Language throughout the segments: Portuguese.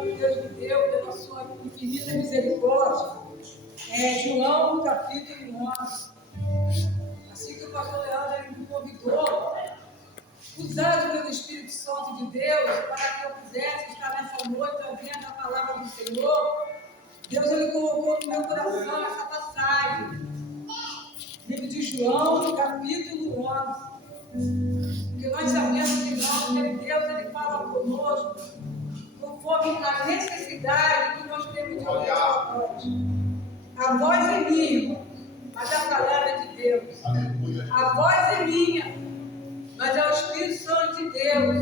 que Deus me deu pela sua infinita misericórdia. João, capítulo 11. Assim que o pastor Leandro ele me convidou, usado pelo Espírito Santo de Deus, para que eu pudesse estar nessa noite ouvindo a palavra do Senhor, Deus ele colocou no meu coração essa passagem. Livro de João, capítulo 11. Porque nós sabemos que Deus ele fala conosco conforme a necessidade que nós temos de ouvir a voz. A voz é minha, mas a palavra é de Deus. A voz é minha, mas é o Espírito Santo de Deus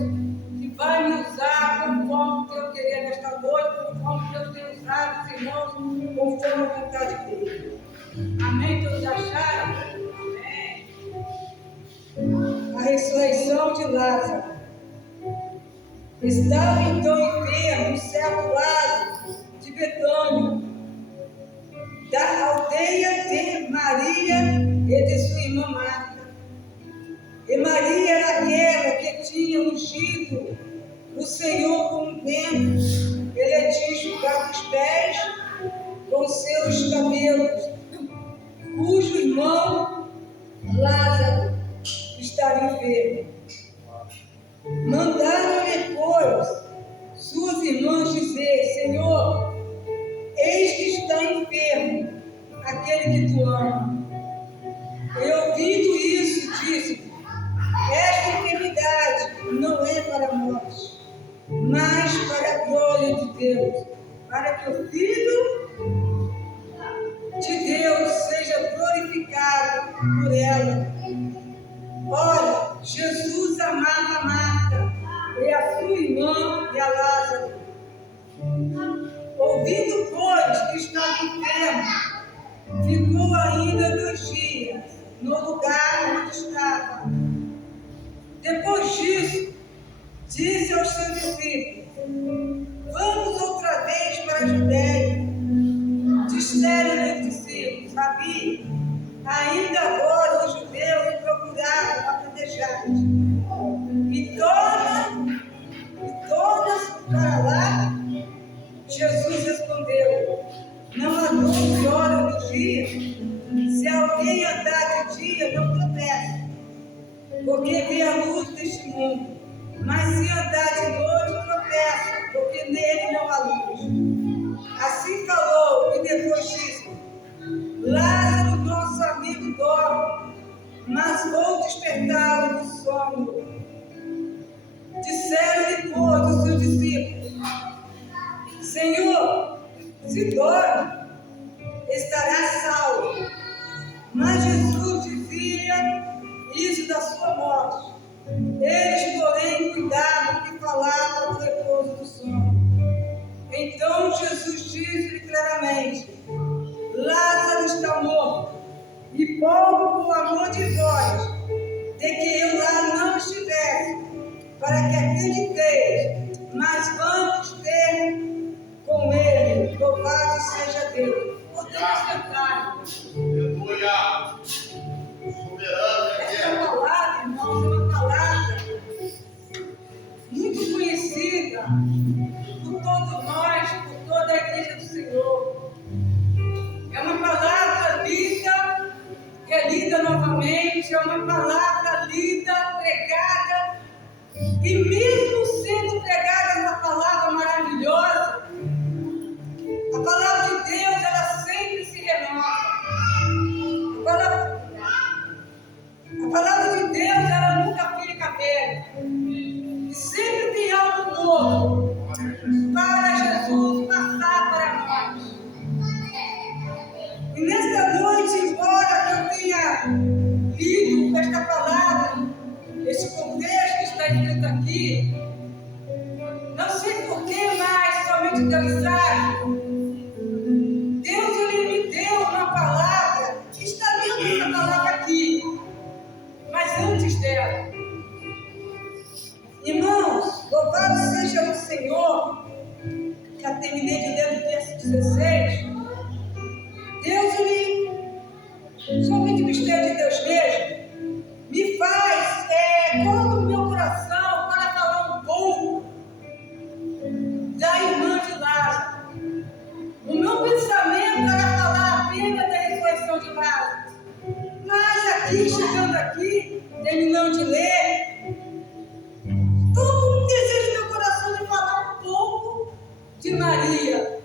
que vai me usar conforme eu queria nesta noite, conforme Deus tem usado, Senhor, conforme a vontade dele. Amém? Todos acharam? Amém. A ressurreição de Lázaro. Estava então enfermo um certo Lázaro de Betânia, da aldeia de Maria e de sua irmã Marta. E Maria era aquela que tinha ungido o Senhor com um vento, ele tinha enxugado os pés com seus cabelos, cujo irmão Lázaro estava enfermo. Mandaram-lhe, pois, suas irmãs dizer: Senhor, eis que está enfermo aquele que tu ama. E ouvindo isso, disse: esta enfermidade não é para nós, mas para a glória de Deus, para que o Filho de Deus seja glorificado por ela. Ora, Jesus amava Marta e a sua irmã e a Lázaro. Ouvindo, pois, que estava enfermo, ficou ainda 2 dias no lugar onde estava. Depois disso, disse aos seus discípulos: vamos outra vez para a Judéia. Disseram-lhe os discípulos: Rabi, ainda agora os judeus procuraram apedrejar-te. E todas para lá. Jesus respondeu: não há 12 horas no dia. Se alguém andar de dia, não tropeça, porque vê a luz deste mundo. Mas se andar de noite, tropeça, porque nele não há luz. Assim falou, e depois disse: Lázaro, nosso amigo, dorme, mas vou despertá-lo do sono. Disseram-lhe, pois, os seus discípulos: Senhor, se dorme, estará salvo. Mas Jesus dizia isso da sua morte. Eles, porém, cuidavam que falava do repouso do sono. Então Jesus disse-lhe claramente: Lázaro está morto, e pouco por amor de vós, de que eu lá não estivesse, para que acrediteis, mas vamos ter com ele. Louvado seja Deus. Podemos cantar. Aleluia. Soberano é Essa palavra, irmãos, é uma palavra muito conhecida por todos nós, por toda a igreja do Senhor. É uma palavra lida, relida novamente, é uma palavra lida, pregada, e mesmo sendo pregada uma palavra maravilhosa, a palavra de Deus, ela sempre se renova. A palavra de Deus, ela nunca fica velha. E sempre tem algo novo para Jesus passar para nós. E nesta noite, embora eu tenha lido esta palavra, esse contexto que está escrito aqui, não sei porquê, mas somente Deus sabe. Deus ele me deu uma palavra, que está lendo essa palavra aqui, mas antes dela. Irmãos, louvado seja o Senhor. Já terminei de ler o verso 16. Deus, ele, somente o mistério de Deus mesmo, me faz, coloca no meu coração para falar um pouco da irmã de de Maria,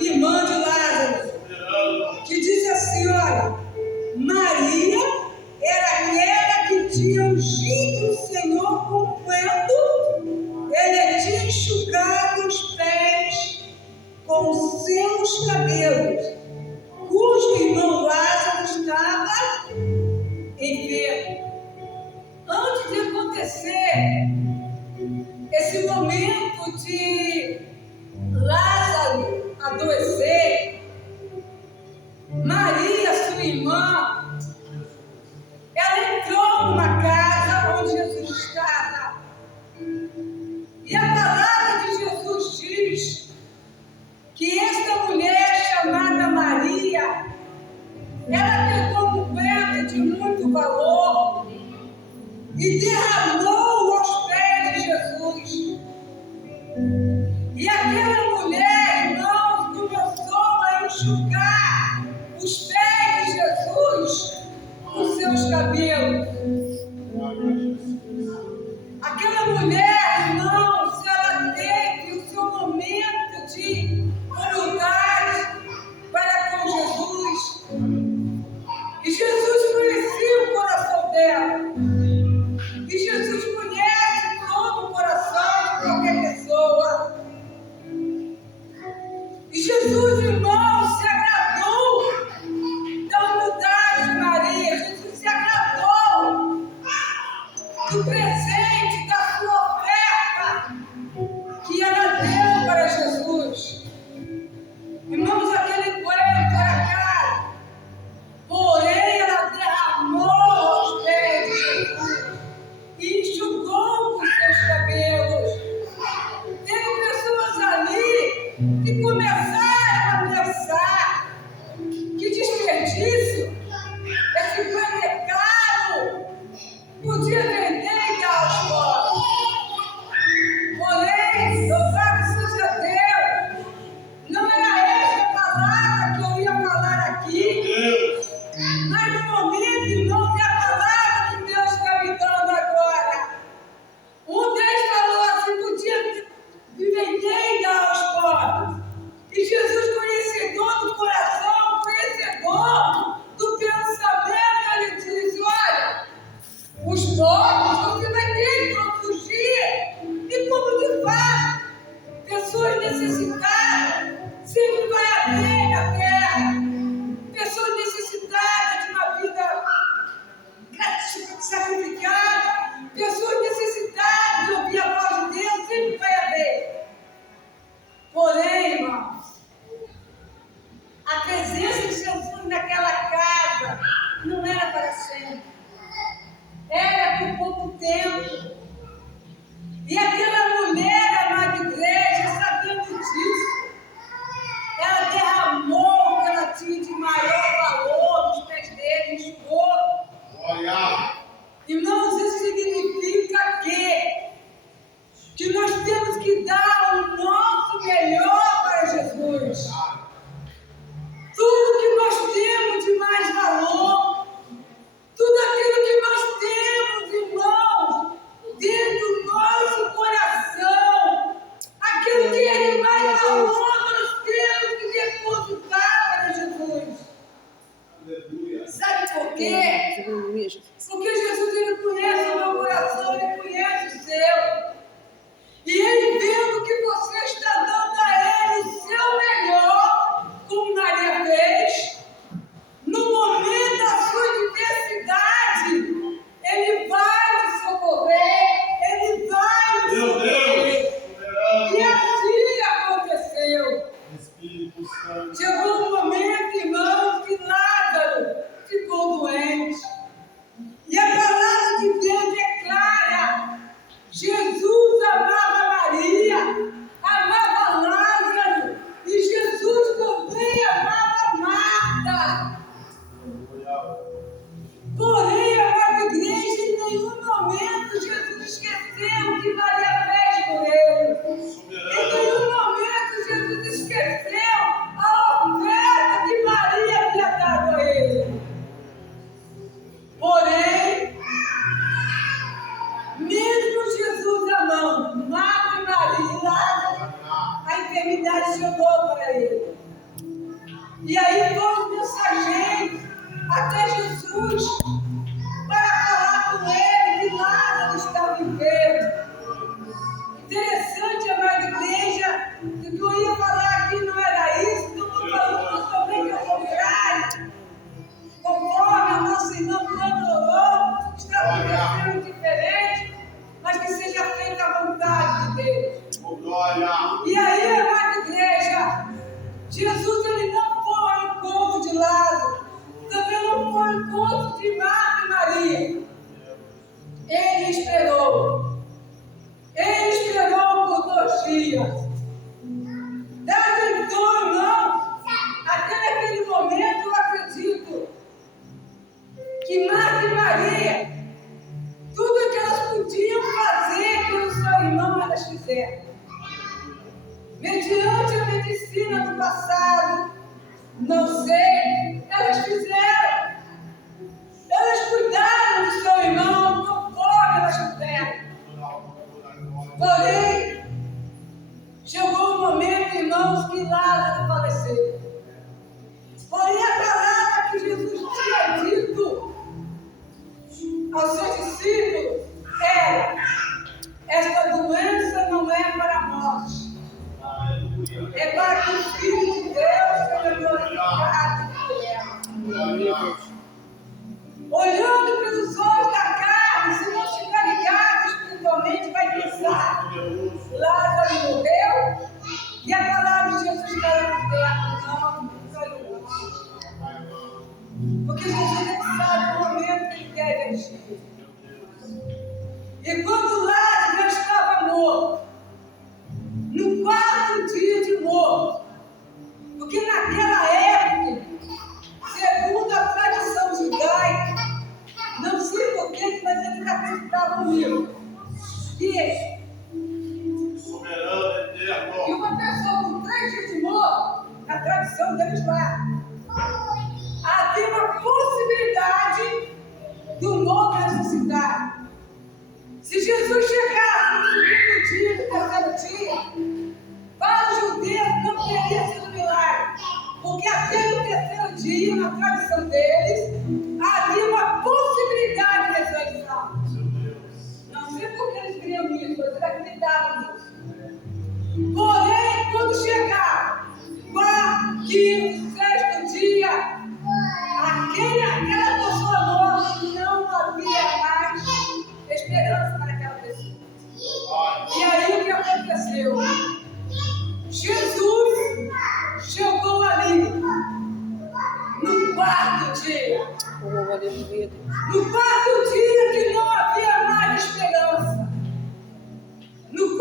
irmã de Lázaro, que diz assim: olha, Maria era aquela que tinha ungido o Senhor com unguento, ele tinha enxugado os pés com os seus cabelos, cujo irmão Lázaro estava enfermo. Antes de acontecer esse momento de Lázaro adoecer, Maria, sua irmã, ela entrou numa casa onde Jesus estava. E a palavra de Jesus diz que esta mulher chamada Maria, ela pegou um unguento de muito valor e derramou aos pés de Jesus. E aquela mulher, irmãos, começou a enxugar os pés de Jesus com seus cabelos. Aquela mulher, irmãos, ela teve o seu momento de humildade para com Jesus. E Jesus conhecia o coração dela. E Jesus conhece todo o coração de qualquer pessoa. E Jesus, irmão, se agradou da humildade de Maria. Jesus se agradou do presente, da sua oferta que ela deu para Jesus. Irmãos, aquele coelho era caro, porém ela derramou aos pés de Jesus e enxugou com seus cabelos. Tem pessoas ali que começaram a pensar que desperdício, esse coelho é caro, podia vender e dar aos pobres. Porém, louvado seja Deus, não era essa a palavra que eu ia falar aqui, mas no momento, irmãos, é a palavra que Deus está me dando agora. Um deles falou assim: podia vender e dar aos pobres. E Jesus, conhecedor do coração, conhecedor do pensamento, ele diz: olha, os pobres você vai ter todos os dias. E como de fato, pessoas necessitadas sempre vai haver na terra. Pessoas necessitadas de uma vida sacrificada, pessoas necessitadas de ouvir a voz de Deus, sempre vai haver. Porém, irmãos, a presença de Jesus naquela casa não era para sempre, era por pouco tempo. E aquela mulher, amada igreja, sabendo disso, ela derramou chegou para ele. E aí foram mensageiros até Jesus para falar com ele que Lázaro estava enfermo. Interessante, amada igreja, que eu ia falar aqui não era isso, que eu estou falando totalmente ao contrário. Conforme a nossa irmã orou, está acontecendo diferente, mas que seja feita a vontade de Deus. E aí, amada igreja, Jesus ele não foi ao encontro de Lázaro, também não foi ao encontro de Marta e Maria. Ele esperou. Ele esperou por 2 dias. Desde então, irmão, até naquele momento eu acredito que Marta e Maria, tudo que elas podiam fazer pelo seu irmão, elas fizeram. Mediante a medicina do passado, não sei, elas fizeram. Elas cuidaram do seu irmão conforme elas puderam. Porém, chegou o momento, irmãos, que Lázaro faleceu. Porém, a palavra que Jesus tinha dito aos seus discípulos era: esta doença não é para a morte, é para que o Filho de Deus seja glorificado por ela. Olhando pelos olhos da carne, se não estiver ligado espiritualmente, vai pensar: Lázaro morreu e a palavra de Jesus está no terra. Não. Porque Jesus ele sabe o momento que ele deve agir. E quando Lázaro estava morto, no 4º dia de morto, porque naquela época, segundo a tradição judaica, não sei porquê, mas eles acreditavam nisso, que uma pessoa com 3 dias de morto, na tradição deles lá, havia uma possibilidade do morto ressuscitar. Se Jesus chegasse no 2º dia, no 3º dia, para os judeus não teria sido milagre, porque até no 3º dia, na tradição deles, havia uma possibilidade de ressurreição. Não sei por que eles queriam isso, mas eles acreditavam nisso. Porém, quando chegava 4º, 5º, 6º dia, aquela pessoa morta não havia mais esperança para aquela pessoa. E aí o que aconteceu? Jesus chegou ali no 4º dia. No 4º dia que não havia mais esperança. No 4º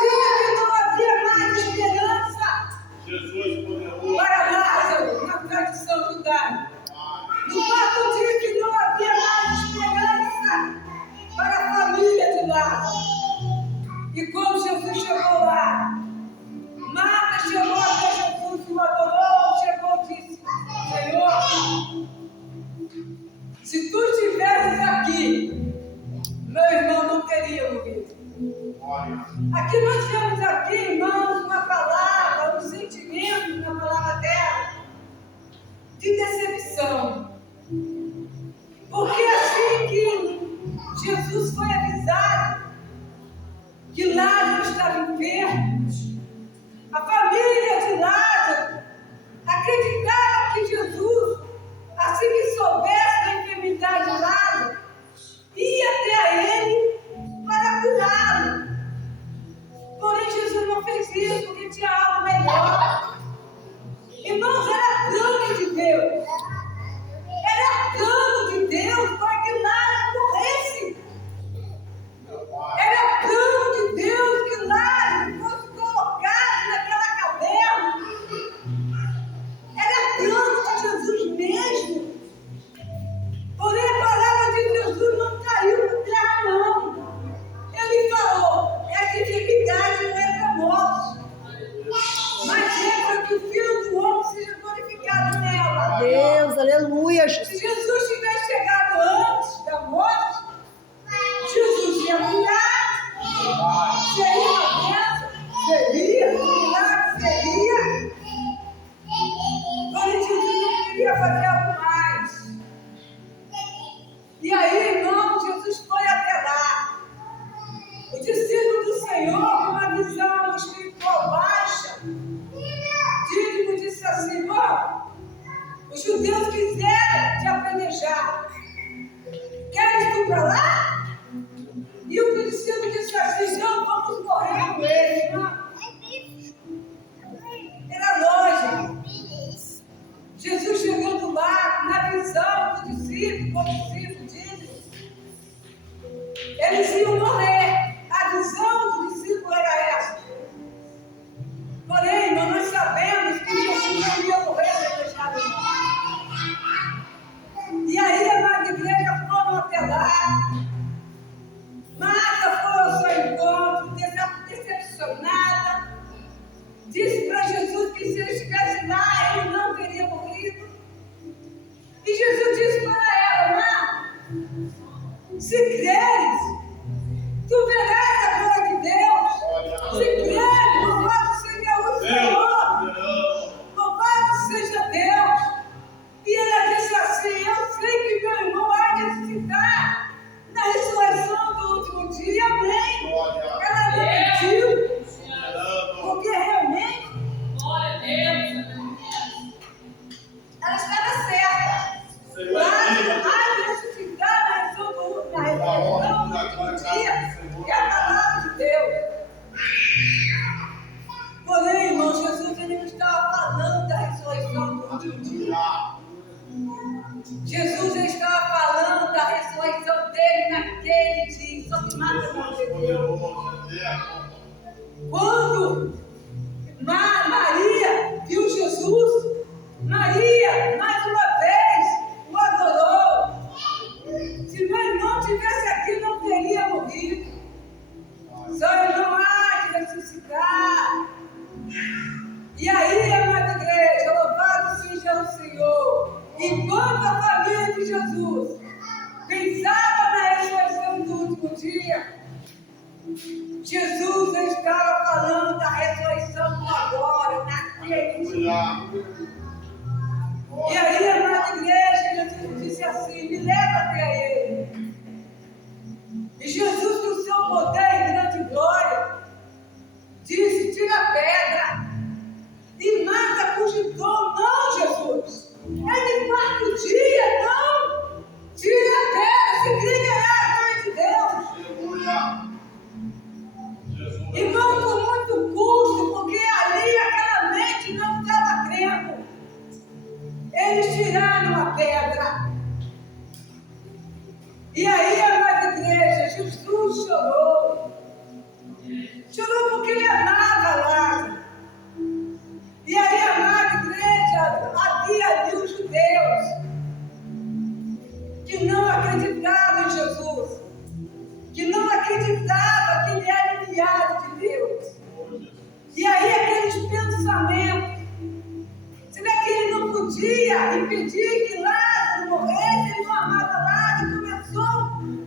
dia que não havia mais esperança para Lázaro, na tradição judaica. No 4º dia que não havia mais esperança para a família de Lázaro. E quando Jesus chegou lá, Marta chegou até Jesus e o adorou, chegou e disse: Senhor, se tu estivesses aqui, meu irmão não teria morrido. Aqui nós temos aqui, irmãos, uma palavra, um sentimento na palavra dela de decepção. Porque assim que Jesus foi avisado que Lázaro estava enfermo, a família de Lázaro acreditava que Jesus, assim que soubesse da enfermidade de Lázaro, ia até ele para curá-lo. Porém, Jesus não fez isso porque tinha algo melhor. Irmãos, era plano de Deus. Era plano de Deus para que Lázaro morresse. Era plano de Deus que Lázaro fosse colocado naquela caverna. Era plano de Jesus mesmo. Porém, a palavra de Jesus não caiu por terra, não. Ele falou: essa enfermidade não é para morte, mas é para que o Filho do Homem seja glorificado nela. Deus, aleluia. Se Jesus tivesse chegado antes da morte, Jesus ia curar, seria uma bênção, seria, o milagre seria, judeus quiseram te apedrejar. Queres tu para lá? E o discípulo disse assim: não, vamos morrer com ele, não. Era longe. Jesus chegando lá, na visão do discípulo, como o discípulo disse, eles iam morrer. A visão do discípulo era essa. Porém, nós sabemos que Jesus não ia morrer deixado. E aí a nossa igreja foram até lá. Marta foi ao seu encontro, decepcionada. Disse para Jesus que se ele estivesse lá, ele não teria morrido. E Jesus disse para ela: Marta, se creres, tu verás a glória de Deus. Se creres, louvado seja o Senhor. Louvado seja Deus. E ela disse assim: eu sei que meu irmão há de ressuscitar na ressurreição do último dia. Amém. Ela não mentiu. Porque realmente ela estava certa. Lázaro há de ressuscitar na ressurreição do último dia. Que é a palavra de Deus. Porém, irmão, Jesus ele não estava falando da ressurreição do último dia. Jesus estava falando da ressurreição dele naquele dia. Só que Marta não entendeu. Quando Maria viu Jesus, Maria, mais uma vez, o adorou. Se meu irmão estivesse aqui, não teria morrido. Seu irmão há de ressuscitar. E aí, amada igreja, louvado seja o Senhor. Enquanto a família de Jesus pensava na ressurreição do último dia, Jesus estava falando da ressurreição do agora, naquele dia. E aí, amada igreja, Jesus disse assim: me leva até ele. E Jesus, com o seu poder e grande glória, disse: tira a pedra. E Marta cogitou: não, Jesus, é de quarto dia, não. Tira a pedra, se ligará a glória de Deus. Irmão, com muito custo, porque ali aquela mente não estava crendo. Eles tiraram a pedra. E aí, amada igreja, Jesus chorou. Chorou porque ele amava Lázaro. E aí, amada igreja, havia ali os judeus que não acreditavam em Jesus, que não acreditavam que ele era enviado de Deus. E aí, aqueles pensamentos, será que ele não podia impedir que Lázaro morresse? Ele não amava Lázaro. Começou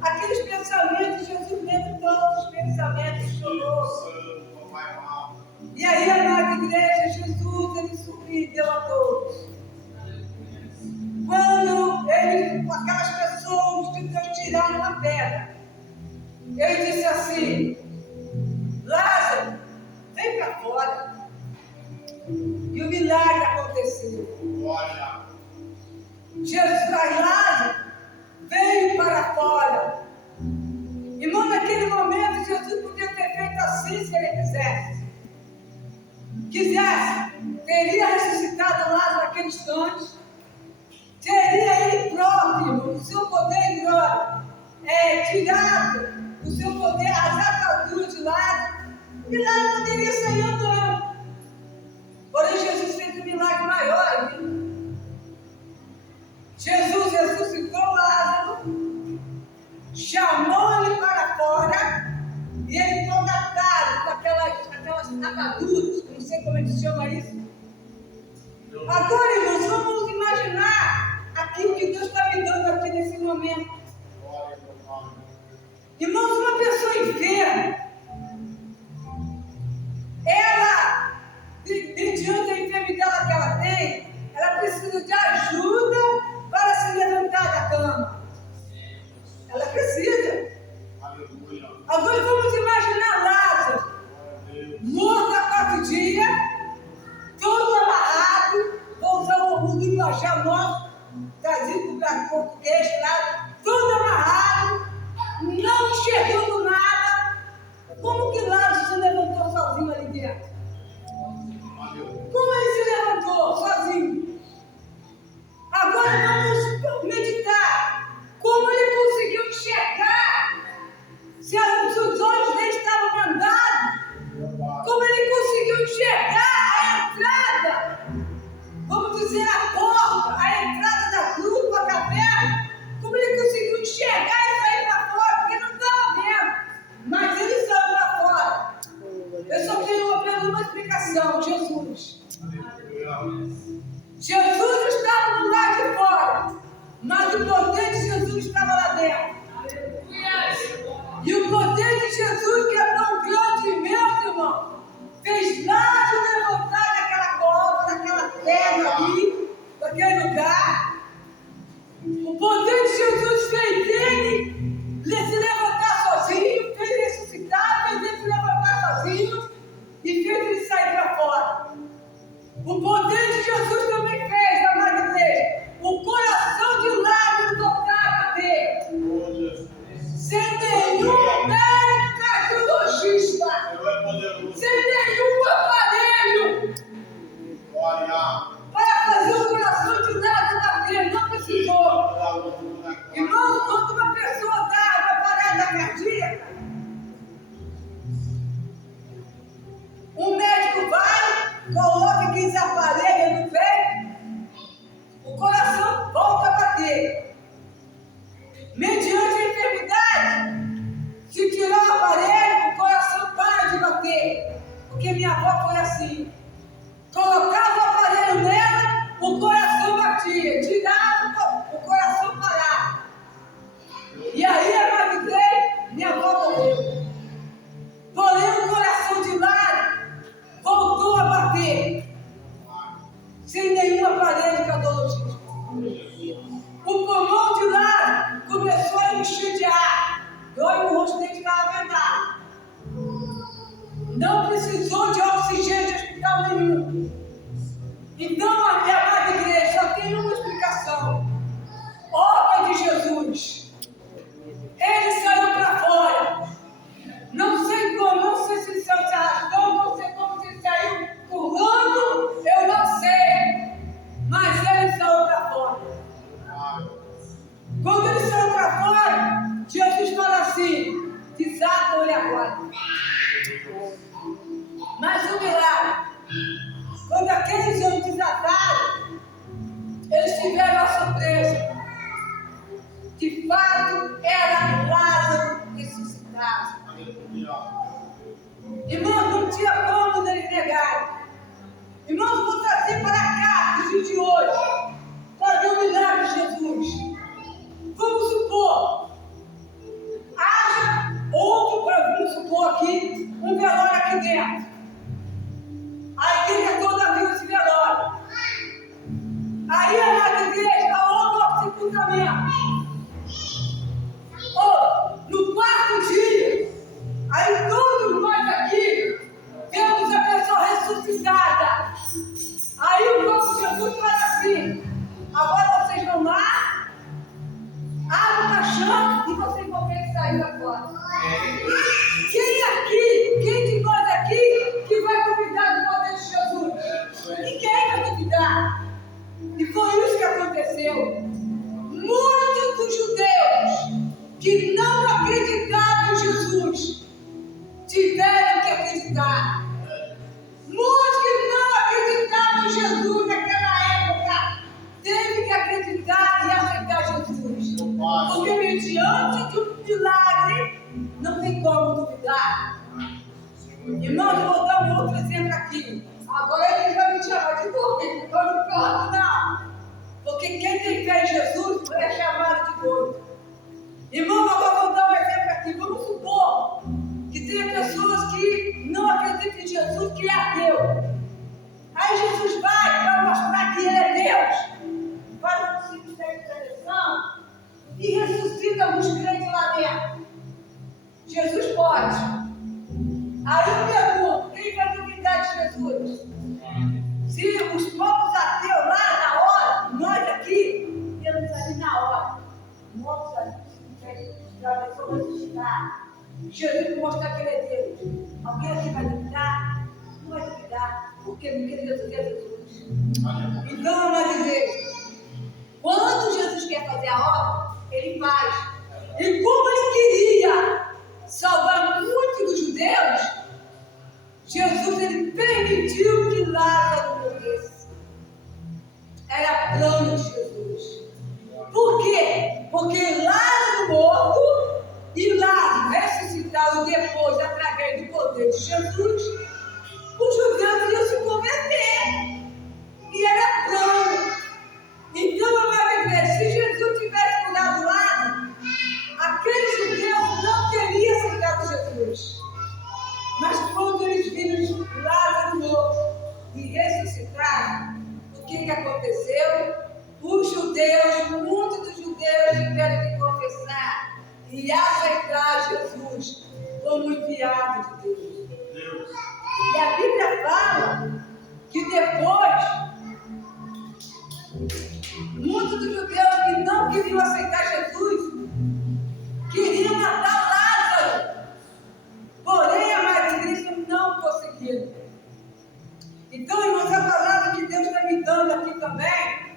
aqueles pensamentos. Jesus, dentro de todos os pensamentos, chorou. E aí, amada igreja, Jesus, ele surpreendeu a todos. Quando ele, aquelas pessoas de Deus tiraram a pedra, ele disse assim: Lázaro, vem para fora. E o milagre aconteceu. Jesus, Lázaro, veio para fora. Irmão, naquele momento, Jesus podia ter feito assim se ele quisesse, teria ressuscitado Lázaro naquele instante, teria ele próprio, o seu poder e glória, tirado o seu poder, as ataduras de Lázaro, e Lázaro poderia sair andando. Porém, Jesus fez um milagre maior. Jesus ressuscitou Lázaro, chamou ele para fora, e ele todo atado com aquelas ataduras, não sei como é que se chama isso. Agora, irmãos, vamos imaginar aquilo que Deus está me dando aqui nesse momento. Irmãos, uma pessoa enferma, ela, mediante a enfermidade que ela tem, ela precisa de ajuda para se levantar da cama. Ela precisa. Agora vamos imaginar Lázaro, morto há 4 dias, todo amarrado, vou usar o linguajar nosso, para português, claro, tudo amarrado, não enxergando nada. Como que Lázaro se levantou sozinho ali dentro? Como ele se levantou sozinho? Agora vamos meditar. Como ele conseguiu enxergar? Se os olhos dele estavam vendados, como ele conseguiu enxergar a entrada? Vamos dizer a porta, a entrada da cruz para a caverna. Como ele conseguiu enxergar e sair para fora? Porque não estava vendo. Mas ele saiu para fora. Eu só tenho apenas uma explicação: Jesus. Jesus estava do lado de fora, mas o poder de Jesus estava lá dentro. E o poder de Jesus, que é tão grande e imenso, irmão, fez Lázaro levantar daquela cova, daquela terra ali, daquele lugar. O poder de Jesus fez ele se levantar sozinho, fez ele ressuscitar, fez ele se levantar sozinho e fez ele sair para fora. O poder de Jesus também fez, amada igreja, o coração de Lázaro voltar a bater. Sem nenhum médico cardiologista, sem nenhum aparelho para fazer o coração de Lázaro bater, não precisou. Irmão, quando uma pessoa dá uma parada cardíaca, um médico vai, coloca aqueles aparelhos no peito, o coração volta a bater. Mediante a enfermidade, se tirar o aparelho, o coração para de bater. Porque minha avó foi assim. Colocava o aparelho nela, o coração batia. Tirava, o coração parava. E aí a gravidez, minha avó morreu. Porém, o coração de Lázaro voltou a bater. Sem nenhum aparelho cardiologista. O pulmão de Lázaro começou a encher de ar. E olha, o rosto dele estava vendado. Não precisou de oxigênio de hospital nenhum. Então, a minha amada igreja só tem uma explicação: obra de Jesus. Ele saiu para fora. Não sei como, não sei se saiu se arrastando, não sei como ele saiu pulando, eu não sei. Mas ele saiu para fora. Quando ele saiu para fora, Jesus fala assim: desata ele agora. Mas o milagre, quando aqueles homens desataram, eles tiveram a surpresa. De fato, era Lázaro ressuscitado. Irmão, não tinha como eles negarem. Irmãos, vou trazer para cá, no dia de hoje, para ver o milagre de Jesus. Vamos supor, haja outro, vamos supor aqui, um velório aqui dentro. A igreja toda viu esse velório. Aí a igreja, houve o sepultamento. No quarto dia, aí todos nós aqui vemos a pessoa ressuscitada. Aí o próprio Jesus fala assim: agora vocês vão lá, abre o caixão e vocês vão ver ele sair agora. Quem de nós aqui que vai duvidar do poder de Jesus? Ninguém vai duvidar. E foi isso que aconteceu. Muitos dos judeus que não acreditavam em Jesus tiveram que acreditar. Muitos que não acreditavam em Jesus naquela época teve que acreditar e aceitar Jesus. Porque mediante de um milagre não tem como duvidar. Irmãos, eu vou dar um outro exemplo aqui. Agora ele vai me chamar de doido, não. Porque quem tem fé em Jesus é chamado de doido. Irmão, agora eu vou dar um exemplo aqui. Vamos supor que tem pessoas que não acreditam em Jesus, que é ateu. Aí Jesus vai para mostrar que ele é Deus. Faz um ciclo de intercessão e ressuscita alguns crentes lá dentro. Jesus pode. Aí eu pergunto: quem vai duvidar de Jesus? Se os povos ateus lá na hora, nós aqui, temos ali na hora. Jesus mostrar que ele é Deus. Alguém aqui vai duvidar? Não vai duvidar, porque Jesus é Jesus. Então, amado Deus, quando Jesus quer fazer a obra, ele faz. E como ele queria salvar muitos dos judeus, Jesus ele permitiu que Lázaro morresse. Era plano de Jesus. Por quê? Porque Lázaro morto e Lázaro ressuscitado depois, através do poder de Jesus, os judeus iam se converter. E era plano. Então, amada igreja, se Jesus tivesse curado Lázaro, aqueles judeus não teriam aceitado Jesus. Mas quando eles viram Lázaro morto e ressuscitado, o que aconteceu? Os judeus, muitos dos judeus tiveram que confessar e aceitar Jesus como enviado de Deus. E a Bíblia fala que depois, muitos dos judeus que não queriam aceitar Jesus, queriam matar Lázaro. Porém, a maioria não conseguiram. Então, irmãos, a palavra que Deus está me dando aqui também,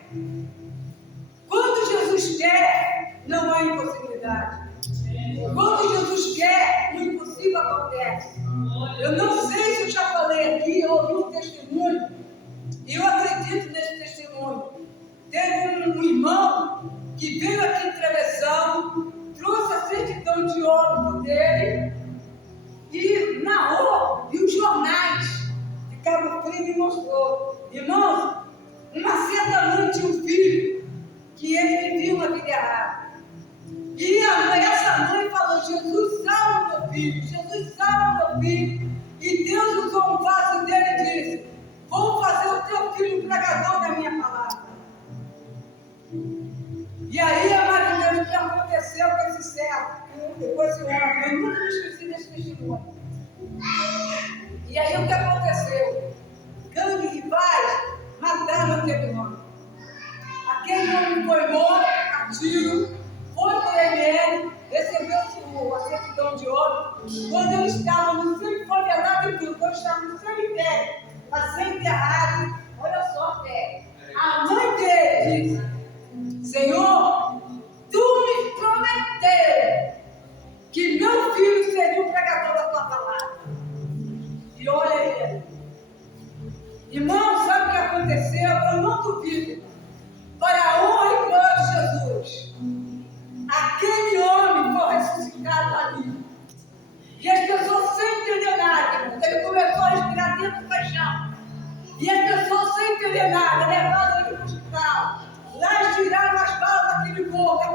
quando Jesus quer, não há impossibilidade. Quando Jesus quer, o impossível acontece. Eu não sei se eu já falei aqui, eu ouvi um testemunho, e eu acredito nesse testemunho. Teve um irmão que veio aqui em Travessão, trouxe a certidão de óbito dele e narrou, e os jornais de Cabo Frio me mostrou. Irmãos, uma certa noite tinha um filho que ele vivia uma vida errada. E essa mãe falou: Jesus, salva meu filho, Jesus, salva meu filho. E Deus usou um vaso dele e disse: vou fazer o teu filho um pregador da minha palavra. E aí, amado Deus, o que aconteceu com esse servo, com esse homem? Eu nunca me esqueci desse testemunho. E aí, o que aconteceu? Gangue rivais mataram aquele homem. Aquele homem foi morto a tiro, foi para o ML, recebeu a certidão de ouro. Quando ele estava no centro favelado e tudo, quando estava no cemitério, para ser enterrado, olha só a fé. A mãe dele disse: Senhor, tu me prometeu que meu filho seria o pregador da tua palavra. E olha ele. Irmão, sabe o que aconteceu? Eu não duvido. Para a honra e glória de Jesus, aquele homem foi ressuscitado ali. E as pessoas sem entender nada, irmão. Ele começou a respirar dentro do caixão. E as pessoas sem entender nada, levaram ele para o hospital. Lá eles tiraram as balas daquele corpo,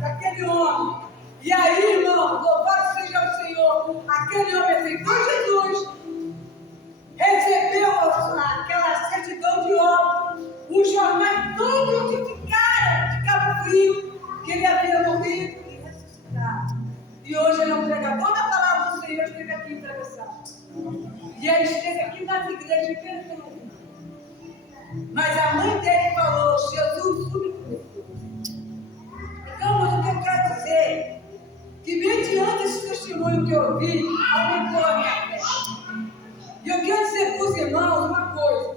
daquele homem. E aí, irmão, louvado seja o Senhor, aquele homem aceitou Jesus, recebeu aquela certidão de óbito, os jornais todos notificaram de Cabo Frio que ele havia morrido e ressuscitado. E hoje ele é um pregador da palavra do Senhor, esteve aqui em Travessão. E ele esteve aqui nas igrejas pelo mundo. Mas a mãe dele falou: Jesus substituiu. Então, mas o que eu quero dizer? Que mediante esse testemunho que eu ouvi, aumentou a minha fé. E eu quero dizer para os irmãos uma coisa: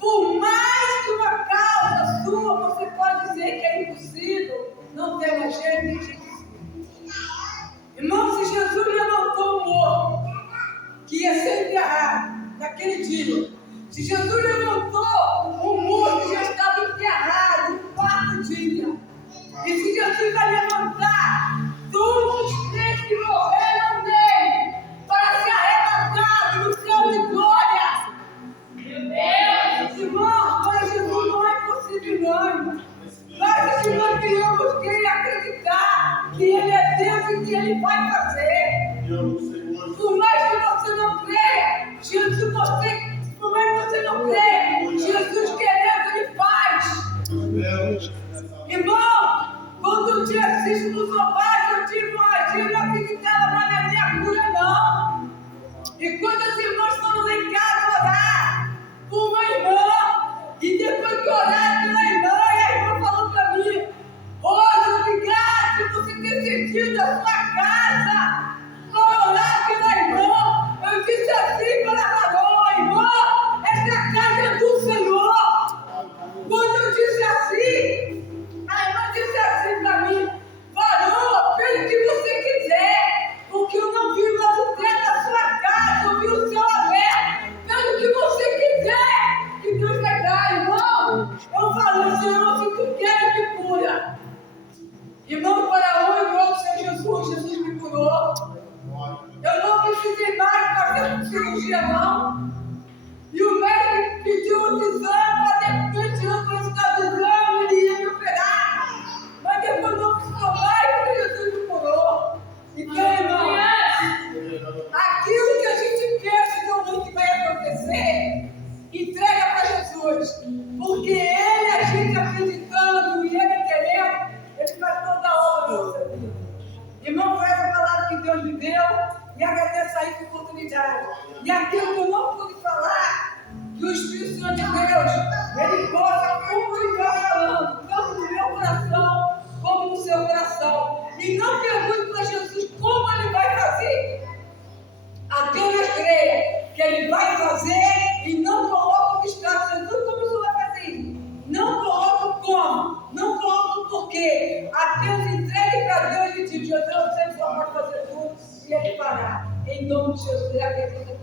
por mais que uma causa sua você pode dizer que é impossível, não tem mais jeito, tem jeito. Irmão, se Jesus levantou um morto que ia ser enterrado naquele dia, se Jesus levantou um morto que já estava enterrado no quarto dia, e se Jesus vai levantar todos os três que morreram nele para ser arrebatados no céu de glória, meu Deus, irmão, para Jesus não é possível, não. Mas se nós queremos crer e acreditar que Ele é Deus e que Ele vai fazer, por mais que você não creia, Jesus, por mais que você não creia, Jesus querendo, Ele faz. Irmão, quando eu te assisto no sofá, eu tive uma dia, não acreditava mais na minha cura, não. E quando os irmãos foram lá em casa orar por uma irmã, e depois que oraram pela irmã, e a irmã falou para mim: Rosa, obrigado por você ter cedido a sua casa Eu falei, Senhor, se tu queres, me cura. Irmão, para um e outro, Senhor Jesus, Jesus me curou. Eu não precisei mais fazer cirurgia, não. E o médico pediu um exame para depois de um exame, ele ia me operar. Mas depois não precisou mais, porque Jesus me curou. Então, irmão, aquilo que a gente pensa que vai acontecer, entrega para Jesus. Porque Ele, a gente acreditando e Ele querendo, Ele faz toda a obra na nossa vida. Irmão, foi essa palavra que Deus me deu e agradeço a essa oportunidade. E aquilo que eu não pude falar, que o Espírito Santo de Deus, Ele possa continuar falando, tanto no meu coração, como no seu coração. E não pergunte para Jesus como Ele vai fazer. Apenas creia que Ele vai fazer e não coloque o obstáculo. Jesus, como o Senhor vai fazer isso? Não coloque o como, não coloque o porquê. Apenas entregue para Deus e diga: Jesus, você pode fazer tudo e Ele fará. Em nome de Jesus, Ele acredita.